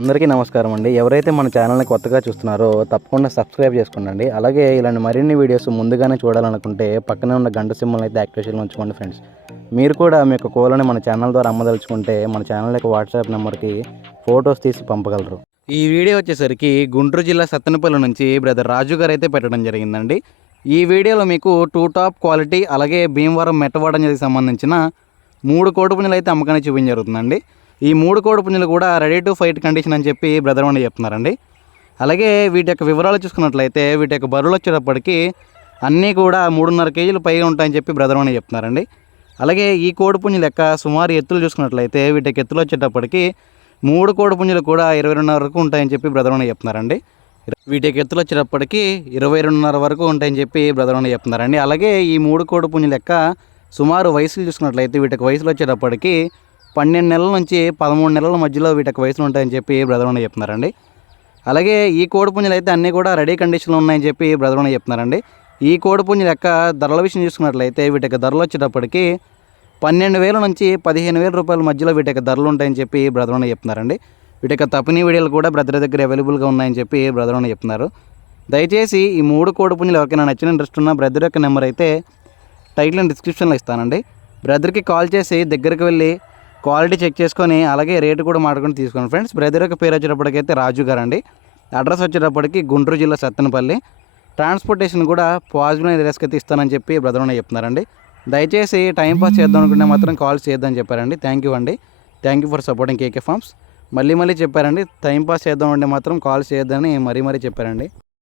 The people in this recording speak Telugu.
అందరికీ నమస్కారం అండి. ఎవరైతే మన ఛానల్ని కొత్తగా చూస్తున్నారో తప్పకుండా సబ్స్క్రైబ్ చేసుకోండి అలాగే ఇలాంటి మరిన్ని వీడియోస్ ముందుగానే చూడాలనుకుంటే పక్కనే ఉన్న గంట సింబల్ అయితే యాక్టివేషన్లో ఉంచుకోండి ఫ్రెండ్స్. మీరు కూడా మీ యొక్క కోలని మన ఛానల్ ద్వారా అమ్మదలుచుకుంటే మన ఛానల్ యొక్క వాట్సాప్ నెంబర్కి ఫొటోస్ తీసి పంపగలరు. ఈ వీడియో వచ్చేసరికి గుంటూరు జిల్లా సత్తెనపల్లి నుంచి బ్రదర్ రాజు గారు అయితే పెట్టడం జరిగిందండి. ఈ వీడియోలో మీకు టూ టాప్ క్వాలిటీ అలాగే భీమవరం జరిగి సంబంధించిన మూడు కోటి పుంజులు అయితే అమ్మకాన్ని చూపించ జరుగుతుందండి. ఈ మూడు కోడి పుంజులు కూడా రెడీ టు ఫైట్ కండిషన్ అని చెప్పి బ్రదర్ వండి చెప్తున్నారండి. అలాగే వీటి యొక్క వివరాలు చూసుకున్నట్లయితే వీటి యొక్క బరువులు వచ్చేటప్పటికి అన్నీ కూడా మూడున్నర కేజీలు పైగా ఉంటాయని చెప్పి బ్రదర్ వండి చెప్తున్నారండి. అలాగే ఈ కోడి పుంజు లెక్క సుమారు ఎత్తులు చూసుకున్నట్లయితే వీటి యొక్క ఎత్తులు వచ్చేటప్పటికి మూడు కోడి పుంజులు కూడా ఇరవై రెండున్నర వరకు ఉంటాయని చెప్పి బ్రదర్ వండి చెప్తున్నారండి. వీటి యొక్క ఎత్తులు వచ్చేటప్పటికి ఇరవై రెండున్నర వరకు ఉంటాయని చెప్పి బ్రదర్ వండి చెప్తున్నారండి. అలాగే ఈ మూడు కోడి పుంజు లెక్క సుమారు వయసులు చూసుకున్నట్లయితే వీటికి వయసులు వచ్చేటప్పటికి పన్నెండు నెలల నుంచి పదమూడు నెలల మధ్యలో వీటికి వయసులు ఉంటాయని చెప్పి బ్రదర్ ఉన్న చెప్తున్నారండి. అలాగే ఈ కోడిపుంజులు అయితే అన్నీ కూడా రెడీ కండిషన్లో ఉన్నాయని చెప్పి బ్రదర్ ఉన్న చెప్తున్నారండి. ఈ కోడిపుంజల యొక్క ధరల విషయం చూసుకున్నట్లయితే వీటి యొక్క ధరలు వచ్చేటప్పటికి పన్నెండు వేల నుంచి పదిహేను వేల రూపాయల మధ్యలో వీటి యొక్క ధరలు ఉంటాయని చెప్పి బ్రదర్ వండి చెప్తున్నారండి. వీటి యొక్క తపని వీడియోలు కూడా బ్రదర్ దగ్గర అవైలబుల్గా ఉన్నాయని చెప్పి బ్రదర్ వండి చెప్తున్నారు. దయచేసి ఈ మూడు కోడి పుంజులు ఎవరికైనా నచ్చిన ఇంట్రెస్ట్ ఉన్న బ్రదర్ యొక్క నెంబర్ అయితే టైటిల్ అండ్ డిస్క్రిప్షన్లో ఇస్తానండి. బ్రదర్కి కాల్ చేసి దగ్గరికి వెళ్ళి క్వాలిటీ చెక్ చేసుకొని అలాగే రేటు కూడా మాట్లాడుకుని తీసుకోండి. ఫ్రెండ్స్ బ్రదర్ యొక్క పేరు వచ్చేటప్పటికైతే రాజు గారు అండి అడ్రస్ వచ్చేటప్పటికి గుంటూరు జిల్లా సత్తెనపల్లి. ట్రాన్స్పోర్టేషన్ కూడా పాజిబుల్ ఏరియాస్కి అయితే ఇస్తానని చెప్పి బ్రదర్ చెప్తున్నారండి. దయచేసి టైం పాస్ చేద్దాం అనుకుంటే మాత్రం కాల్ చేద్దామని చెప్పారండి. థ్యాంక్ యూ అండి. Thank you for supporting K K farms మళ్ళీ మళ్ళీ చెప్పారండి. టైం పాస్ చేద్దాం అంటే మాత్రం కాల్ చేయొద్దని మరీ మరీ చెప్పారండి.